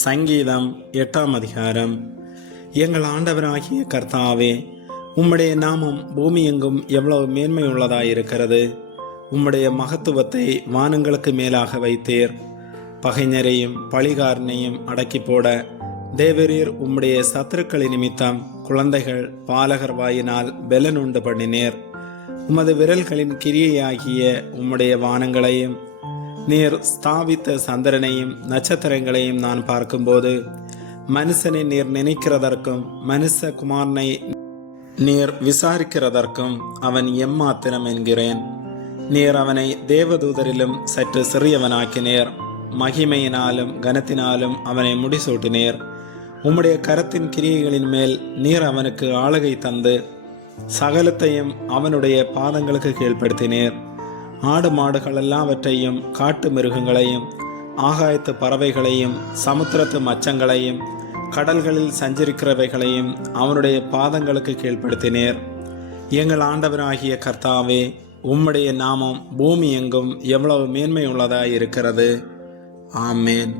சங்கீதம் 8ஆம் அதிகாரம். எங்கள் ஆண்டவராகிய கர்த்தாவே, உம்முடைய நாமம் பூமி எங்கும் எவ்வளவு மேன்மையுள்ளதாயிருக்கிறது. உம்முடைய மகத்துவத்தை வானங்களுக்கு மேலாக வைத்தீர். பகைஞரையும் பழிகாரனையும் அடக்கி போட தேவரீர் உம்முடைய சத்துருக்களின் நிமித்தம் குழந்தைகள் பாலகர் வாயினால் பெலனுண்டு பண்ணினீர். உமது விரல்களின் கிரியையாகிய உம்முடைய வானங்களையும் நீர் ஸ்தாபித்த சந்திரனையும் நட்சத்திரங்களையும் நான் பார்க்கும்போது, மனுஷனை நீர் நினைக்கிறதற்கும் மனுஷகுமாரனை நீர் விசாரிக்கிறதற்கும் அவன் எம்மாத்திரம் என்கிறேன். நீர் அவனை தேவதூதரிலும் சற்று சிறியவனாக்கினீர். மகிமையினாலும் கனத்தினாலும் அவனை முடிசூட்டினீர். உம்முடைய கரத்தின் கிரியைகளின் மேல் நீர் அவனுக்கு ஆளுகை தந்து சகலத்தையும் அவனுடைய பாதங்களுக்கு கீழ்ப்படுத்தினீர். ஆடு மாடுகள் எல்லாவற்றையும் காட்டு மிருகங்களையும் ஆகாயத்து பறவைகளையும் சமுத்திரத்து மச்சங்களையும் கடல்களில் சஞ்சரிக்கிறவைகளையும் அவனுடைய பாதங்களுக்கு கீழ்ப்படுத்தினீர். எங்கள் ஆண்டவராகிய கர்த்தாவே, உம்முடைய நாமம் பூமி எங்கும் எவ்வளவு மேன்மையுள்ளதாயிருக்கிறது. ஆமேன்.